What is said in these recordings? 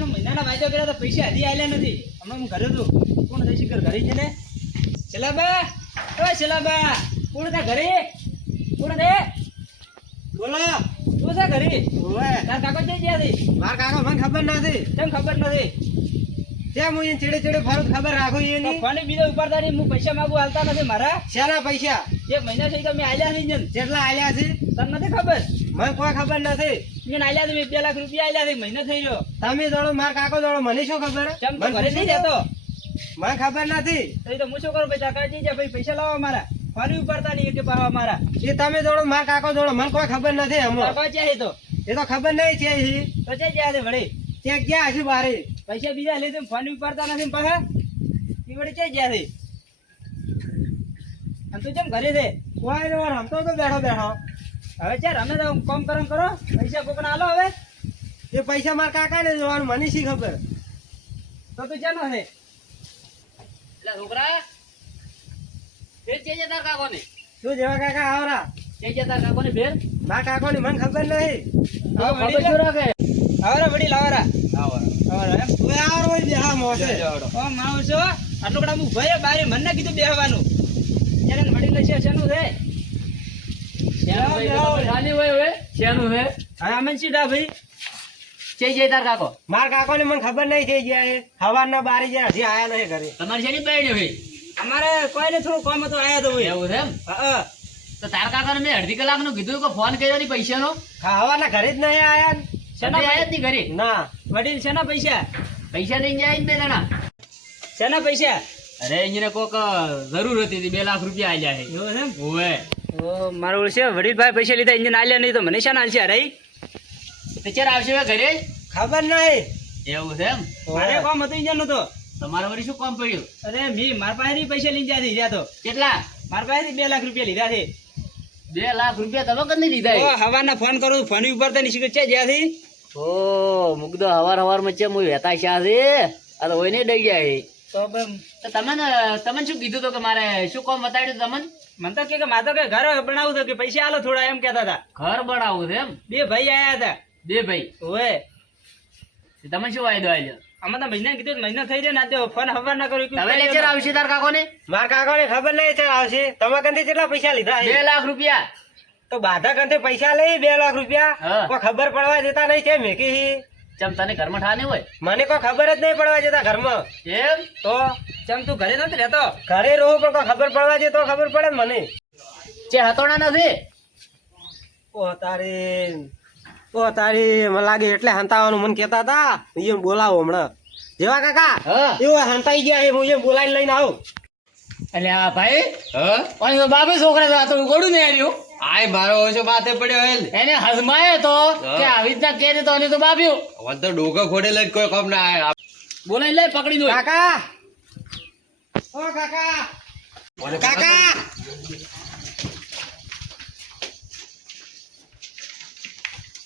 પેલા મહિનાના વાયદો કર્યા તો પૈસા હજી આલ્યા નથી. હમણાં હું ઘરે છું. કોણ થઈ શીખર ઘરે છે ને? શેલાબા, ઓય શેલાબા, કોણ હતા ઘરે? કોણ છે? બોલો. તું છે ઘરે? ઓય. તાર કાકો જઈ ગયા છે? માર કાકા મને ખબર નથી. કેમ ખબર નથી? કેમ હું ચીડે ચીડે ફરું ખબર રાખું એની? ફોને બીજો ઉપાડતા નહીં. હું પૈસા માંગુ હાલતા નથી મારા. શેના પૈસા? એક મહિના થઈ તમે આલ્યા નહીં ને. કેટલા આલ્યા છે? તને નથી ખબર? મને કોઈ ખબર નથી. મેં આલ્યા છે 2 લાખ રૂપિયા આલ્યા છે. મહિનો થઈ ગયો. તમે જોડો માર કાકો જોડો મને શું ખબર? કેમ તું ઘરે નહીં રહેતો? મને ખબર નથી. તો હું શું કરું ભાઈ? તાર કાકા જઈ જા ભાઈ, પૈસા લાવો મારા. ફોન ઉપાડતા નહીં કે પાવા મારા. એ તમે જોડો માર કાકો જોડો મને કોઈ ખબર નથી. તાર હમો કાકા છે તો એ તો ખબર નહીં છે. તો જઈ ગયા છે વળી. ચેક ક્યાં હશે બારે? પૈસા બીજા લે તો ફોન ઉપાડતા નથી ને પાછા. એ વળી જઈ ગયા છે. અને તું કેમ ઘરે છે? કોઈ નો રમતો તો બેઠો બેઠો. હવે ચાલ અમે તો કામ કરમ કરો. પૈસા કોકને આલો હવે. એ પૈસા માર કાકા ને જોવાનું મને શી ખબર? તો તું ચાનો છે? એટલે છોકરા ફેર જઈ તાર કાકો ને. શું જેવા કાકા આવરા? જઈ તાર કાકો ને ફેર. માર કાકો ની મને ખબર નહીં. આવરા વડીલ આવરા. આવરા એમ. તું આવો હોય બેહા મોસે. ઓ માવ છો આટલો કડા હું ભય બારે મને કીધું બેહવાનું. ત્યારે વડીલ છે શેનું છે? માર કાકો ને મને ખબર નહીં થઈ ગયા. હવારના બારે ગયા હજી આયા નહીં ઘરે. તમારી શેની બહેણી હોય? અમારે કોઈ ને થોડું કામ હતું આયા તો હોય. એવું છે એમ? હા તો તાર કાકાને મેં અડધી કલાકનું કીધું કે ફોન કર્યો નહીં પૈસાનો. હવારના ઘરે જ નહીં આયા ને. શેના આયા જ નહીં ઘરે. ના વડીલ શેના પૈસા? પૈસા લઈને જાય ને બે જણા. શેના પૈસા? અરે અહીંયા કોક જરૂર હતી 2 લાખ રૂપિયા આલ્યા છે. એવું છે એમ? ઓવે. ઓ મારું છે વડીલભાઈ પૈસા લીધા ઇન્જિન આલ્યા નહીં તો મને શાના આલશે અરે? તો ચાર આવશે હવે ઘરે? ખબર નહીં. એવું છે એમ? મારે કામ હતું ઇન્જિન નું તો. તમારે વળી શું કામ પડ્યું? અરે મારા પાસેથી પૈસા લઈને જ્યાં તો કેટલા? મારા પાસેથી 2 લાખ રૂપિયા લીધા છે. 2 લાખ રૂપિયા તમે કદી લીધા? ઓ હવાના ફોન કરું ફોન ઉપર તો નિશિક છે જ્યાંથી. ઓ મુકદો હવાર માં છે હું વેતા શા છે આ તો હોય ને ડઈ ગયા. તો તમને શું કીધું તો કે મારે શું કામ બતાડ્યું તમને? મને તો કે મારે તો કે ઘર બનાવું તો કે પૈસા આલો થોડા એમ કહેતા હતા. ઘર બનાવવું છે એમ? 2 ભાઈ આયા હતા. 2 ભાઈ? ઓય તમે શું વાયદો આલ્યો? અમે તો મહિના કીધું મહિનો થઈ જાય ને તો ફોન હવાર ના કર્યું. તમે લેક્ચર આવશે તાર કાકો ને? માર કાકો ને ખબર નહીં છે આવશે. તમે કંથી કેટલા પૈસા લીધા? 2 લાખ રૂપિયા. તો બાધા કંથી પૈસા લઈ 2 લાખ રૂપિયા હા. કોઈ ખબર પડવા દેતા નહીં છે મેકી. ચમ તને ઘરમાં ઠાને હોય? મને કોઈ ખબર જ નહીં પડવા દેતા ઘરમાં. એમ? તો ચમ તું ઘરે નથી રહેતો? ઘરે રહું પણ કોઈ ખબર પડવા દે તો ખબર પડે ને મને. જે હતોડા નથી? ઓ તારી મને લાગે એટલે હંતાવાનું મને કહેતા હતા. એમ બોલાવો હમણાં જેવા કાકા હા. એવું હંતાઈ ગયા છે. હું એમ બોલાવીને લઈને આવું. એટલે આ ભાઈ અને તો બાપે છોકરા તો આ તો ગોડું ને આવ્યું. આય મારો ઓછો માથે પડ્યો હે એને હસમાયો તો કે આવી રીતના કે તો અને તો બાપ્યું હવે તો ડોકા ખોડેલા જ કોઈ કામ ના આય બોલાઈ લે પકડી દો. કાકા ઓ કાકા કાકા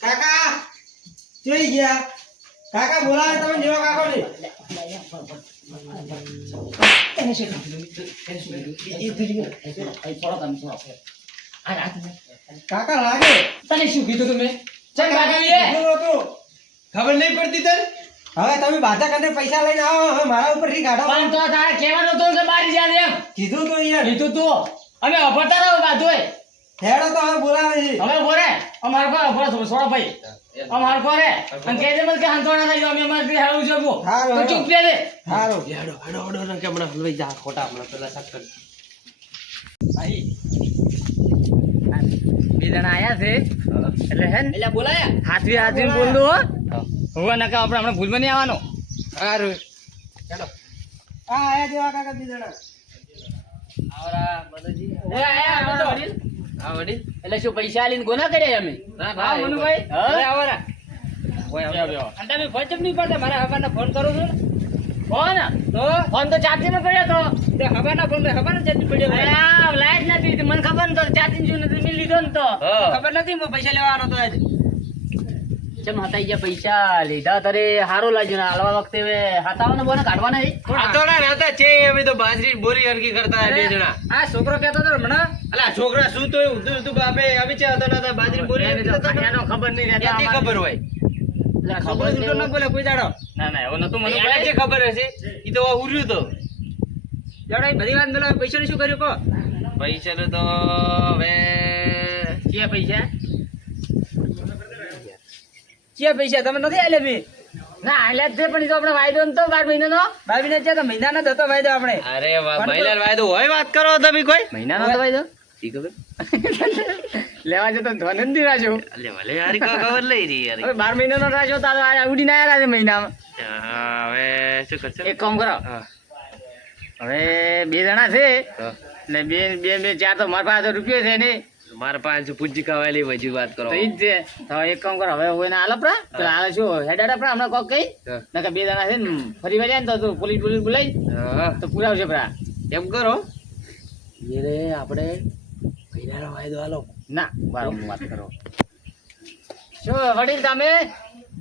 કાકા જોઈ ગયા કાકા બોલાવે તમે જેવા કાકો ને કાકા લાગે તને શું કીધું તમે? ચલ કાકા બાકી કીધું હતું. ખબર નહીં પડતી તને હવે તમે બાધા કાંઠે પૈસા લઈને આવો હવે મારા ઉપર થી કાઢો. પણ તો તારે કહેવાનું હતું કે મારી જાન એમ કીધું તો યાર કીધું તું અમે અભરતા રહો બાજુએ હેડો તો હવે બોલાવે છે. હવે બોરે અમાર કો અભર છોડો ભાઈ અમાર કો રે અને કે દે મત કે હંતોણા થઈ અમે અમાર થી હારું જબો હારું, તો હારું. ચૂપ રે. હારું હેડો હેડો હેડો કે હમણાં હલવાઈ જા ખોટા હમણાં પેલા સાકર ભાઈ બે જણા આયા છે એટલે હે એટલે બોલાયા હાથવી બોલ દો હવે નકા આપણે હમણાં ભૂલમાં નહીં આવવાનો. સારું હા આયા જેવા કાકા બીજણા આવરા બદજી એ આયા તો વડીલ. હા વડી એટલે શું પૈસા આલીને ગુના કર્યા અમે? હા મનુભાઈ હા? અરે આવરા. આવ્યો. અને તમે ફોન ચમ નહીં પડતા? મારા હવાના ફોન કરું છું ને ફોન તો ફોન તો ચાર્જિંગ માં પડ્યો તો તે હવાના ફોન હવાના જતી પડ્યો અરે આ લાઈટ નથી તે મને ખબર નતો ચાર્જિંગ શું નથી મેં લીધો ને તો ખબર નથી હું પૈસા લેવાનો તો આજે. ચમ હતાઈ ગયા પૈસા લીધા તારે હારું લાગ્યું ને હાલવા વખતે હવે હાથાવાને બોને કાઢવાના છે. આતોડા નતા છે અમે તો બાજરી બોરી અરકી કરતા બે જણા આ છોકરો કહેતો હતો હમણાં અલા છોકરા શું તો ઊંધું ઊંધું બાપે અમે છે હતો નતા બાજરી બોરી અરકી કરતા એનો ખબર નહીં રહેતા ક્યાંથી ખબર હોય એટલે છોકરો જૂઠો ન બોલે કોઈ દાડો. ના ના એવું નતું મને એને જે ખબર હશે ઈ તો ઉર્યું તો લેવડો, એ બધી વાત બોલો. પૈસાનું શું કર્યું કહો? પૈસાનું તો હવે કે પૈસા ક્યાં પૈસા તમે નથી આલ્યા બી? ના આલ્યા જ છે પણ એ તો આપણે વાયદો નતો 12 મહિનાનો. બાવીને છે તો મહિનાનો જ હતો વાયદો આપણે. અરે મહિલા વાયદો હોય વાત કરો તમે કોઈ મહિનાનો તો વાયદો ઈ ખબર લેવા જતો ધનંદી રાજો અલે ભલે યાર કો ખબર લઈ રહી યાર હવે 12 મહિનાનો રાજો તારો આ ઉડીને આયા છે મહિનામાં. હા, હવે શું કરશે એક કામ કરો હા હવે 2 જણા છે હા. ને બે ચાર તો મારા પાસે રૂપિયો છે ને મારા પાંચ પૂંજી કવાયેલી વજી વાત કરો તો ઈ જ છે. તો એક કામ કરો હવે હોય ને આલો પ્રા પેલા આલે શું હેડાડા પ્રા હમણાં કોક કઈ હા. નકર 2 જણા છે ને ફરી વળ્યા ને તો તું પોલીસ બોલાઈ હા તો પુરાવશે પ્રા. એમ કરો યારે આપણે મહિનાનો વાયદો આલો ના બરાબર વાત કરો શું વડીલ તમે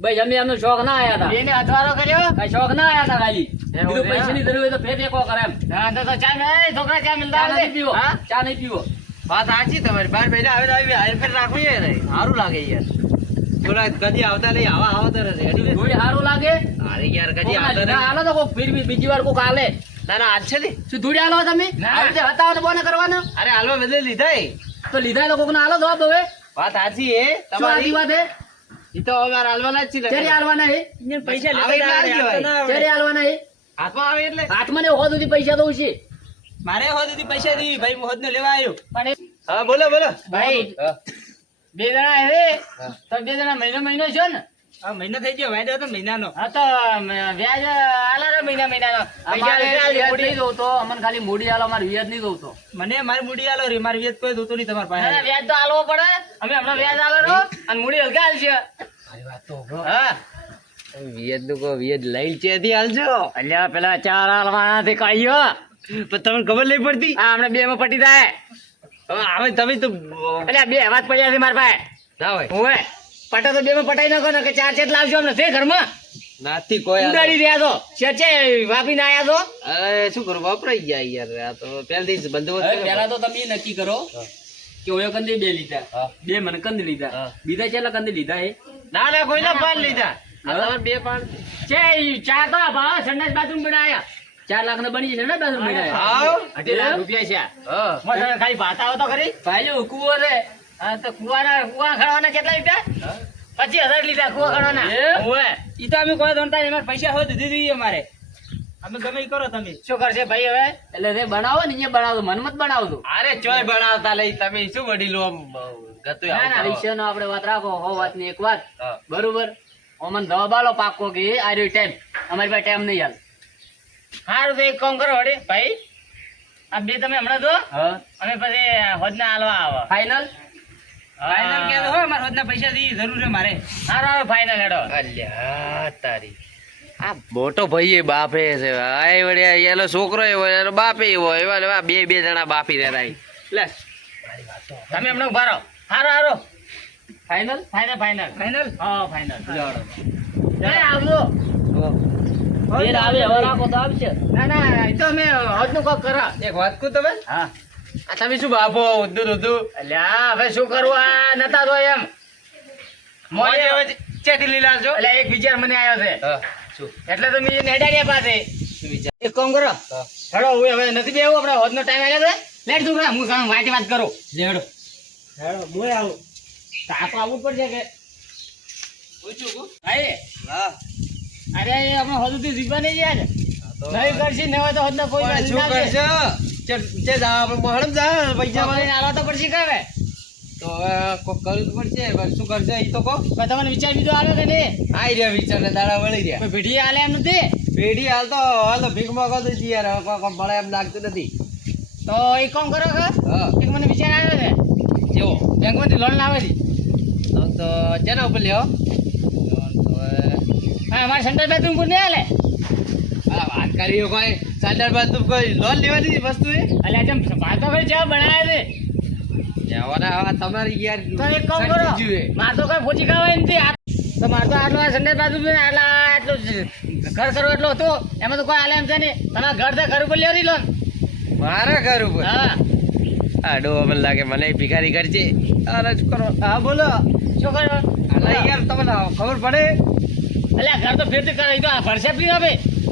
ભાઈ અમે એમનો શોખ ના આયા હતા બેને અઠવારો કર્યો કઈ શોખ ના આયા હતા ખાલી કીધું પૈસાની જરૂર હોય તો ફેર ફેંકો કરે એમ. હા તો ચા નહીં છોકરા ચા મિલતા નહીં પીવો હા ચા નહીં પીવો વાત સાચી તમારી 12 મહિના આવે તો આવી હારફેર રાખવી છે ને સારું લાગે યાર થોડા કદી આવતા નહીં આવા આવતા નથી હેડી થોડી સારું લાગે અરે યાર કદી આવતા ના નહીં હાલો તો કોક ફીર બીજી વાર કોક હાલે ના ના આજ છે ને શું ધૂળી હાલો તમે આવી રીતે હતા તો બોને કરવાનો અરે હાલવા બદલે લીધા એ. તો લીધા તો કોક ને હાલો જવાબ હવે વાત સાચી હે શું આદી તમારી વાત હે ઈ તો અમારે હાલવાના જ છે ચેરી ને. હાલવાના હે એને પૈસા આવે લેતા એટલે આવડે, આવજો આપતા ના આવડે. ચેરી હાલવાના હે હાથમાં આવે એટલે હાથમાં ને હોદ સુધી પૈસા દઉં છે મારે હોદ હતી પૈસા દી ભાઈ હું હોદનો લેવા આવ્યો. પણ એ હા બોલો બોલો ભાઈ હા. 2 જણા હે હા. તો 2 જણા મહિનો છો ને આ મહિનો થઈ ગયો વાયદો હતો મહિનાનો. હા તો વ્યાજ આલો રે મહિનાનો અમારે અમારે વ્યાજ મૂડી દઉં તો અમને ખાલી મૂડી આલો અમારે વ્યાજ નહીં દઉં તો મને મારી મૂડી આલો રે, મારી વ્યાજ કોઈ દોતું નહીં તમારા ના, ના, પાસે. વ્યાજ તો આલવો પડે અમે હમણાં વ્યાજ આલો રો અને મૂડી હલકા હાલશે હા વ્યાજ નું વ્યાજ લઈ ચેથી હાલજો અલ્યા પેલા 4 હાલવાના તે કહીયો પણ તમને ખબર નહીં પડતી આ હમણાં 2 માં પટી જાય હવે આવે તમે તો અલ્યા 2 વાત પડ્યા છે મારા પાસે ના હોય ઓવે પટા તો 2 માં પટાઈ નાખો ને કે 4 ચેટ લાવજો અમને છે ઘરમાં નાથી કોઈ ઉડાડી રહ્યા તો ચેચે વાપીને આયા તો અરે શું કરું વાપરાઈ ગયા યાર આ તો પહેલથી જ બંદોબસ્ત કર્યો. પેલા તો તમે નક્કી કરો કે ઓયો કંદી 2 લીધા હા. 2 મને કંદ લીધા હા. બીજા ચેલા કંદ લીધા એ ના ના કોઈના પાન લીધા આ હા. તમારે બે પાન છે ઈ 4 તો ભાવ સંડાસ બાથરૂમ બનાયા 4 લાખ ના બની જશે સંડાસ બાથરૂમ બનાયા હાવ. 2.5 લાખ રૂપિયા છે હા મોટા ખાલી ભાતાઓ તો ખરી ભાઈ કુવો છે આ તો કુવા ખડવાના કેટલા લીધા 25,000 લીધા કુવા ખડવાના ઓવે ઈ તો અમે કોઈ દોડતા નહીં, અમારે પૈસા હોદ દીધી હતી અમારે. અમે ગમે ઈ કરો તમે. શું કરશે ભાઈ હવે એટલે તે બનાવો ને અહીંયા બનાવો મન મત બનાવજો અરે ચોય બનાવતા લઈ તમે શું વડીલો આમ ગતું ના ના આવું કરો. વિષયનો આપણે વાત રાખો હો વાત ની એક વાત હા. બરોબર ઓમન જવાબ આલો પાકો કે આ રહ્યો ટાઈમ અમારી પાસે ટાઈમ નહીં હાલ સારું તો એક કામ કરો વડે ભાઈ આ 2 તમે હમણાં દો હા અમે પછી હોદના હાલવા આવો ફાઇનલ ફાઇનલ કહેતો હો, અમારે હોદના પૈસા દી જરૂર છે મારે. સારું ફાઇનલ હેડો અલ્યા તારી આ મોટો ભાઈ એ બાપે છે આય વડ્યા એનો છોકરો એવો એનો બાપે એવો એવા એવા બે જણા બાપી રહેતા લે તમે હમણાં ઉભા રહો સારું ફાઇનલ ફાઇનલ ફાઇનલ ફાઇનલ હા ફાઇનલ આવજો ફેર આવે હવે રાખો તો આવશે ના ના એ તો અમે હોદનું કોક કરા એક વાત કહું તમે હા આ તમે શું બાપો ઉદ્દુ અલ્યા હવે શું કરવું આ નતા તો એમ મોજે મોજે ચેટી લીલા છો એટલે એક વિચાર મને આવ્યો છે હા શું એટલે તો મેં નેડાડિયા પાસે શું વિચાર એક કામ કરો હા. હેડો હું હવે નથી બેવું આપણે હોદનો ટાઈમ આવ્યો છે લેટ દઉં હું કામ વાંચી વાત કરું લેડો હેડો, મોય આવું. તાપ આવવું જ પડશે કે પૂછું કુ? ભાઈ હા અરે એ અમે હોદુથી જીવવા નહીં ગયા ને તો નહીં કરશી ને હોય તો હોદનો કોઈ પણ શું કરશો ચે જા આપણે મોહરમ જા પૈસા પૈસા આલવા તો પડશે કે હવે તો હવે કોક કરવું તો પડશે પણ શું કરશે ઈ તો કહો પણ તમને વિચાર બીજો આવ્યો કે નહીં આઈ રહ્યા વિચાર ને દાડા વળી રહ્યા કોઈ ભેટી આલે એમ નથી પેઢી હાલ તો ભીખ માંગો તો જી યાર હવે કોઈ મળે એમ લાગતું નથી તો એક કામ કરો કે હા એક મને વિચાર આવ્યો છે જેવો બેંકમાંથી લોન લાવે છે આમ તો જેના ઉપર લ્યો હા અમારે સેન્ટર બાથરૂમ પર નહીં હાલે આ વાત કરી કોઈ સાંડર બાદ કોઈ લોન લેવાની વસ્તુ એ એટલે જેમ ભાતો કરી જેવા બનાવે છે જવાના હવે તમારી યાર તો એક કામ કરો જોઈએ માર તો કઈ ફોચી ખાવાય નથી તો માર તો આટલો સંડે બાજુ આટલું ઘર કરો એટલો હતો એમાં તો કોઈ હાલે એમ છે ને તમારા ઘર તો ઘર ઉપર લેરી લોન મારા ઘર ઉપર હા આ ડો મને લાગે મને ભિખારી કરજે અરે શું કરો હા બોલો શું કરો અલા યાર તમને ખબર પડે અલ્યા ઘર તો ફેરથી કરે તો આ ભરસે પી હવે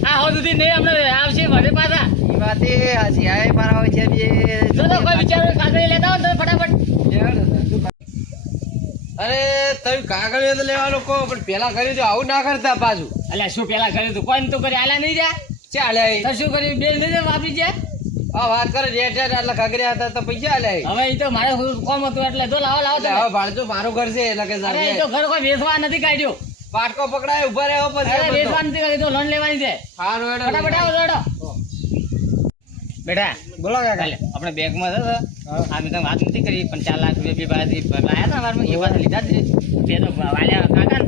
આ હો સુધી નહીં હમણાં આવશે ભરે પાછા ઈ વાત એ હાચી. આય મારા હોય છે બે. જો તો કોઈ વિચારો કાગળ લેતા હોય તો ફટાફટ અરે તમે કાગળિયો તો લેવાનો કહો પણ પેલા કર્યું તો આવું ના કરતા પાછું. અલ્યા શું પેલા કર્યું તું કોઈ તો કરી આલ્યા નહીં જા ચાલે તો શું કર્યું બે નહીં વાપરી જાય આ વાત કરે રેટ આટલા કાગળિયા હતા તો પૈસા લે. હવે એ તો મારે કોમ હતું એટલે તો લાવો લાવો એટલે તમે. હવે ભાડું મારું ઘર છે એટલે કે અરે એ તો ઘર કોઈ વેચવા નથી કાઢ્યો પાટકો પકડાય ઉભા રહ્યો અરે પછી વેચવા નથી કાઢ્યો લોન લેવાની છે હારું હેડો. ફટાફટ આવો જોડો બેટા બોલો કાકા. કાલે આપણે બેંકમાં હતો આ મેં તમે વાત નથી કરી પણ 4 લાખ રૂપિયા બી પાસેથી લાયા હતા વારમાં એ પાછા લીધા જ છે બે તો વાલ્યા કાકા ને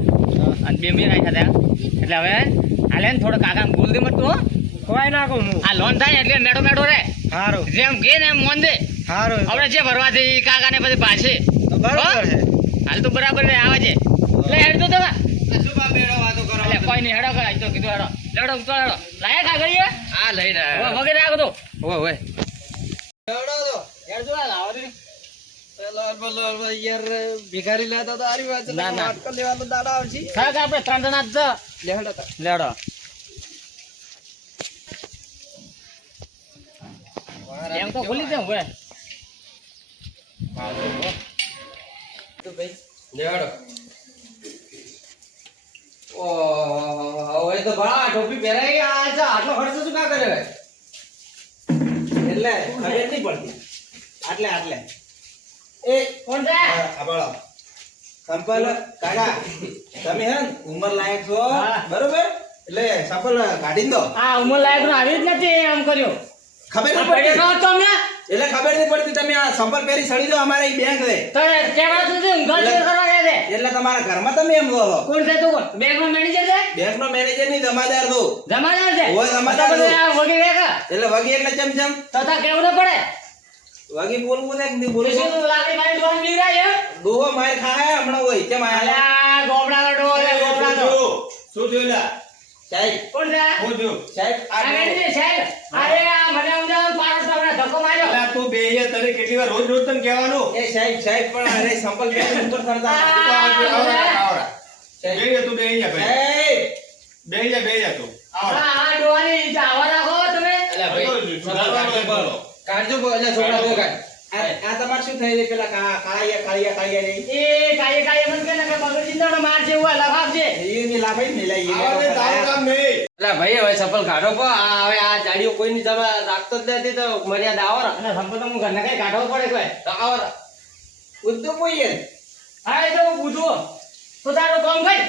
અને બે મેં રાખ્યા હતા એટલે હવે હાલે ને થોડો કાકા બોલ દે મત તું હો. ખવાય નાખું હું. આ લોન થાય એટલે મેડો મેડો રે હારું જેમ કે ને એમ મોન દે હારું આપણે જે ભરવાથી કાકાને પછી પાછે બરાબર છે. હાલ તો બરાબર રે આવે છે એટલે હેડ તો તમે શું બા બેડો વાતો કરો એટલે કોઈ નહીં હેડો કરાય તો કીધું હેડો લેડો તો હેડો લાયા કાગળીએ આ લઈને આવ્યો. વગેરે રાખો તો ઓય ઓય હેડો તો હેડ જો લાવો દે પેલો યાર ભિખારી લેતા તો હારી વાત છે. ના, ના. વાટકો લેવાનો દાડો આવશે. ખરેખર આપણે 3 જણા જ છે લે હેડો તો. લેડો એમ તો ખુલી છે હવે લે હેડો. ઓહો, હવે તો ભલા ટોપી પહેરાઈ આ છે આટલો ખર્ચો શું કા કર્યો હે? એટલે ખબર નહીં પડતી. આટલે એ કોણ છે આ બોલો સંપલ કાકા તમે હે ને ઉંમર લાયક છો હા. બરોબર એટલે સંપલ કાઢી દો. આ ઉમર લાયક નો આવી જ નથી એમ કર્યો ખબર નહીં પડે પડતી કહો તો અમને એટલે ખબર નહીં પડતી તમે આ સંપલ પહેરી સડી દો અમારે ઈ બેંક રે તો કેવા સુધી ઊંઘા છે કરવા ગયા છે એટલે તમારા ઘરમાં તમે એમ બોલો કોણ છે તું કોણ બેંક નો મેનેજર છે બેંક નો મેનેજર નહીં જમાદાર તું જમાદાર છે ઓય, જમાદાર તો છું. આ વગી વેકા એટલે વગી એટલે ચમચમ તો તા કેવું ન પડે વગી બોલવું ને કે બોલું શું તું લાકડી મારી દોન મિલ રહ્યા દોવો માર ખાય હમણાં હોય કેમ આયા અલ્યા ગોબડા નો ડો છે ગોબડા નો શું થયું લા સાહેબ કોણ છે હું થયું સાહેબ આ મેનેજર સાહેબ અરે આ મને સમજાવ પાડો તો મને ધક્કો માર્યો અલા તું બેહીએ તને કેટલી વાર રોજ રોજ તને કહેવાનું એ સાહેબ પણ અરે સંપલ પહેરી ઉપર કરતા સાહેબ બેહીએ તું બેહીએ ભાઈ સાહેબ બેહીએ તું આવો આ ડોવાની જાવા રાખો તમે અલ્યા ભાઈ સુધારવાનું બોલો. કાઢજો એટલે છોકરા દો કાઢ આ તમાર શું થઈ રહ્યું પેલા કાળિયા રે એ કાય કાય મન કે ના બગર ચિંતાનો માર છે હોય લખાવ છે એની લાભાઈ મેલાઈ આવા દે તારું કામ નહીં. અલ્યા ભાઈ હવે ચપ્પલ કાઢો પો આ હવે આ જાડીઓ કોઈની જમા રાખતો જ નથી તો મર્યાદા આવો અને સંપત હું ઘરને કઈ કાઢવો પડે કોઈ આવો ઉદ્દો કોઈએ હા એ તો બુધો તો તારું કામ કર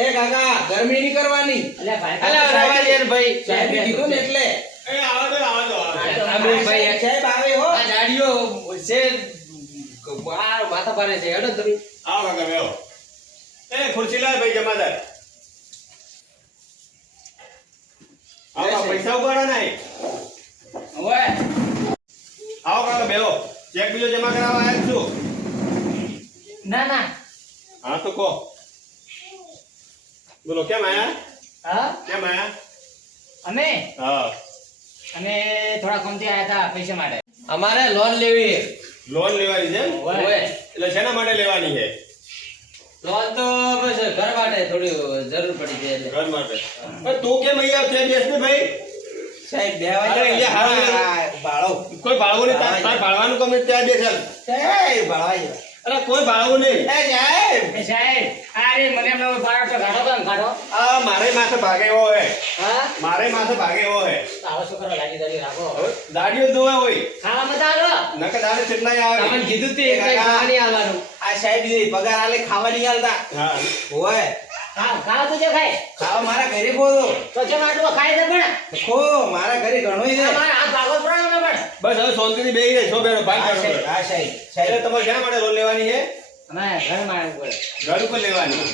એ કાકા ગરમી નહીં કરવાની અલ્યા ભાઈ અલ્યા રવા દે ને ભાઈ સાહેબ કીધું ને એટલે એ આવો દે ભાઈ સાહેબ આવે હો આ જાડીઓ છે આ માથા પારે છે હેડો તમે આવો કાકા બેહો. એ ખુરશી લાય ભાઈ જમાદાર આવો પૈસા ઉપાડો નહીં. ઓય આવો કાકા બેહો. ચેક બીજો જમા કરાવવા આવ્યા છું. ના ના હા તો કહો બોલો કેમ આયા હા કેમ આયા અમે હા અમે થોડા કમથી આયા હતા પૈસા માટે અમારે લોન લેવી લોન લેવાની છે એમ? ઓય એટલે શેના માટે લેવાની છે લોન તો બસ ઘર માટે થોડી જરૂર પડી છે એટલે ઘર માટે પણ તું કેમ અહીંયા તે બેસ ને ભાઈ સાહેબ બે અરે અહીંયા હારો ભાળો કોઈ ભાળવું નહીં તાર ભાળવાનું કમે ત્યાં બેસેલ સાહેબ ભાળવાય અરે કોઈ ભાળવું નહીં એ સાહેબ એ સાહેબ અરે મને એમનો પાડો તો કાઢો તો કાઢો આ મારે માથે ભાગે એવો હે હા મારે માથે ભાગે એવો હે આવો શું કરો લાગી દાડી રાખો દાડીઓ દોવા હોય ખાવા મજા આવો નકર દાડે કેટલાય આવે તમને કીધું તે એક ખાવાની આલવાનું આ સાહેબ પગાર આલે ખાવાની આલતા હા ઓય ખાવા તું જે ખાય ખાવા મારા ઘરે બોલો તો જેમ આટલું ખાઈ દે પણ ખો મારા ઘરે ઘણું છે અમારે આ ભાગો પડે ને પણ બસ હવે શાંતિથી બેહી રહે છો બેનો ભાગ આ કરો સાહેબ આ સાહેબ એટલે સાહેબ તમારે શા માટે લોન લેવાની છે અમે ઘરમાં આવ્યું પડે ઘર ઉપર લેવાની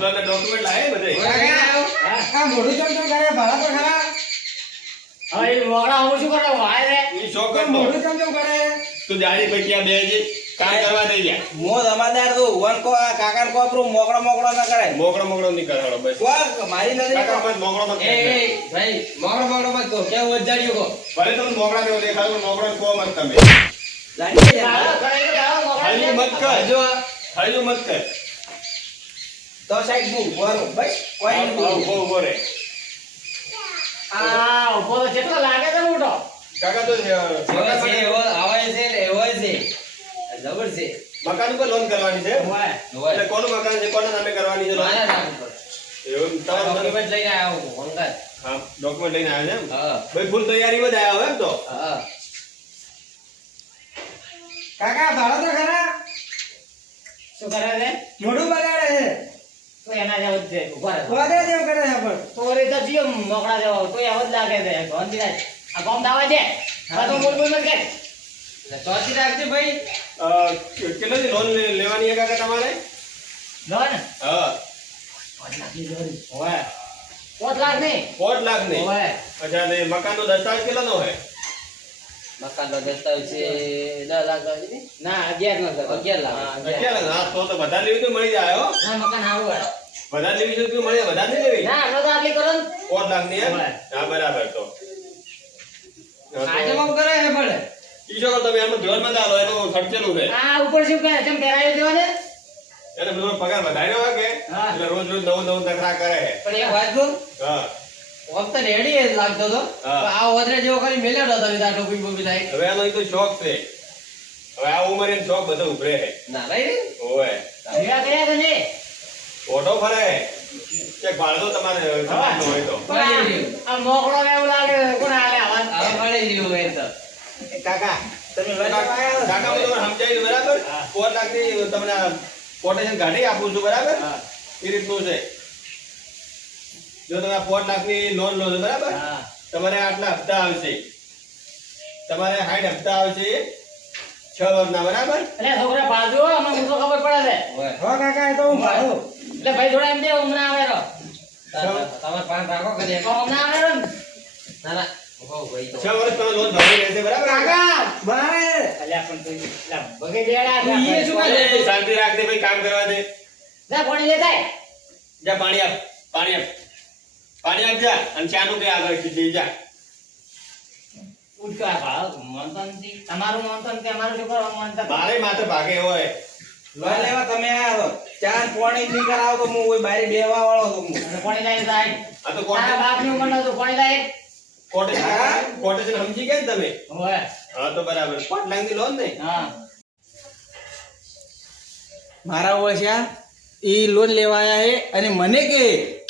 તો અમે ડોક્યુમેન્ટ લાવે બધે આ મોઢું ચમ કરે ભાડા પર ખરા હવે એ મોગળા હું શું કરે વાય રે ઈ શોખ કરતો મોઢું ચમ કરે તું જાડી પૈકી આ બે જે કામ કરવા દઈ ગયા મો જમાદાર તું વન કો આ કાકાને કો આપણું મોકળો ના કરાય મોકળો મોકળો નહીં કરાવડો બસ કો મારી નથી કાકા મત મોકળો મત એ ભાઈ મોકળો મત કહો કેવું વજાડ્યો કો ભલે તમે મોકળા જેવો દેખાડો પણ મોકળો કહો મત તમે લાગી ગાળો કરે ગાળો મોગળા હળીયું મત કર જો હળીયું મત કર તો સાહેબ હું ઉભો રહું બસ કોઈ નહીં ઉભો બોલું. ઉભો રે આ ઉભો તો કેટલો લાગે છે મોટો કાકા તો જેવો છે એવો આવે છે ને એવો છે જબર છે. મકાન ઉપર લોન કરવાની છે હોય એટલે કોનું મકાન છે કોના નામે કરવાની છે લોન મારા નામ પર એવું તમારું ડોક્યુમેન્ટ લઈને આવ્યો હું અંગત. હા ડોક્યુમેન્ટ લઈને આવ્યા છે એમ હા ભાઈ ફૂલ તૈયારીમાં જ આવ્યા હોય એમ તો હા કાકા ભાડો તો ખરા શું કરે છે મોઢું બગાડે છે તો એના જેવો જ છે ઉભા રહે વાદે જેવું કરે છે પણ તો ઓલી તો જીઓ મોકળા જેવો તો એવો જ લાગે છે ગોંધી આ કોમ દાવા છે આ તો બોલ બોલ કે ચોથી રાખજે ભાઈ. કેટલાની લોન લેવાની છે કાકા તમારે લોન હા હોય 5 લાખ નહીં 4 લાખ ની હોય અચ્છા ને મકાનનો દસ્તાવેજ કેટલાનો હોય મકાનનો દસ્તાવેજ છે 10 લાખ નો છે ને? ના 11 નો છે 11 લાખ. હા, 11. કેટલા લાખ? હા તો બધા લેવી તો મળી જાય હો ના મકાન સારું હોય બધા લેવી છે તો મળી જાય બધા નહીં લેવી ના આટલો તો આટલી કરો ને 4 લાખ ની એમ હોય. હા બરાબર તો આજે બહુ કરે છે પણ ઈ છો તમે એમનો ધ્યાન માં આલો એનો ખર્ચેલું છે આ ઉપર શું કહે છે પહેરાવી દેવા ને એને બધો પગાર વધાર્યો હોય કે હા. એટલે રોજ રોજ નવું તકરાર કરે છે પણ એક વાત કહું હા વખત રેડી જ લાગતો હતો હા. પણ આ ઓદરે જેવો કરી મેલ્યો હતો તમે દાટો કોઈ બોબી થાય હવે આનો ઈ તો શોખ છે હવે આ ઉંમરે એમ શોખ બધો ઉભરે છે ના નહીં ઓય ભેગા કર્યા છે ને ઓટો ફરે કે ભાડો તમારે સમાજનો હોય તો પણ આ મોકળો ને એવું લાગે કોણ આલે આવા હવે મળી રહ્યું હોય તો કાકા તમે કાકા હું તમને સમજાવી દઉં, બરાબર 4 લાખની તમને કોટેશન કાઢી આપું છું બરાબર હા. એ રીતનું છે જો તમે આ 4 લાખની લોન લો છો બરાબર હા તમારે આટલા હપ્તા આવશે તમારે 60 હપ્તા આવશે 6 વર્ષના બરાબર એટલે છોકરા બાજુ અમને હું તો ખબર પડે છે હો કાકા એ તો હું ભાડું એટલે ભાઈ થોડા એમ દે હમણાં આવે રો તમારે પાંચ રાખો કરીએ તો હમણાં આવે રો ને ના ના હો ભાઈ તો 6 વર્ષ તમે લોન ભરવી રહેશે બરાબર કાકા બાય અલ્યા પણ તું એટલે બગે દેડા તું ઈ શું કરે? અરે, શાંતિ રાખ દે ભાઈ કામ કરવા દે જા પાણી લેતા આય. જા પાણી આપ પાણી આપ જા અને ચાનું કે આગળ કીધી જા ઉઠ કા ભાવ મંતન થી તમારું મંતન કે અમારું શું કરવા મંતન મારે માથે ભાગે હોય લોન લેવા તમે આવો ચાર પોણી ની કરાવો તો હું ઓય બારે બેવા વાળો તો હું અને પાણી લઈને જાય આ તો તારા બાપ ની ઉંમર તું પાણી લાય કોટેશન સમજી ગયા ને તમે હોય હા તો બરાબર 5 લાખની લોન ને હા મારા ઓળખ્યા ઈ લોન લેવા આયા હે અને મને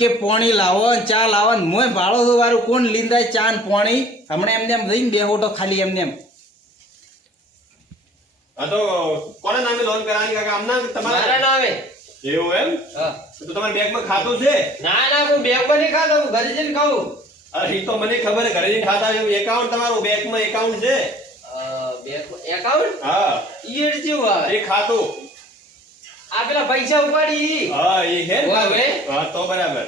કે પોણી લાવો ને ચા લાવો ને મોય ભાડો તો વારું કોણ લીંદાય ચા ને પોણી હમણાં એમને એમ રહીને બે હોટો ખાલી એમને એમ હા તો કોના નામે લોન કરાવવાની કાકા આમના તમારા નામે એવું એમ તો તમારા બેંકમાં ખાતું છે ના ના હું બેંક માં નહીં ખાતો હું ઘરે જઈને ખાઉં અરે એ તો મને ખબર છે ઘરે જઈને ખાતા હોય એકાઉન્ટ તમારું બેંકમાં એકાઉન્ટ છે એકાઉન્ટ હા ઈ જેવું આવે એ ખાતું આ પેલા પૈસા ઉપાડી હા એ હે ને વાહ, હવે? હા તો બરાબર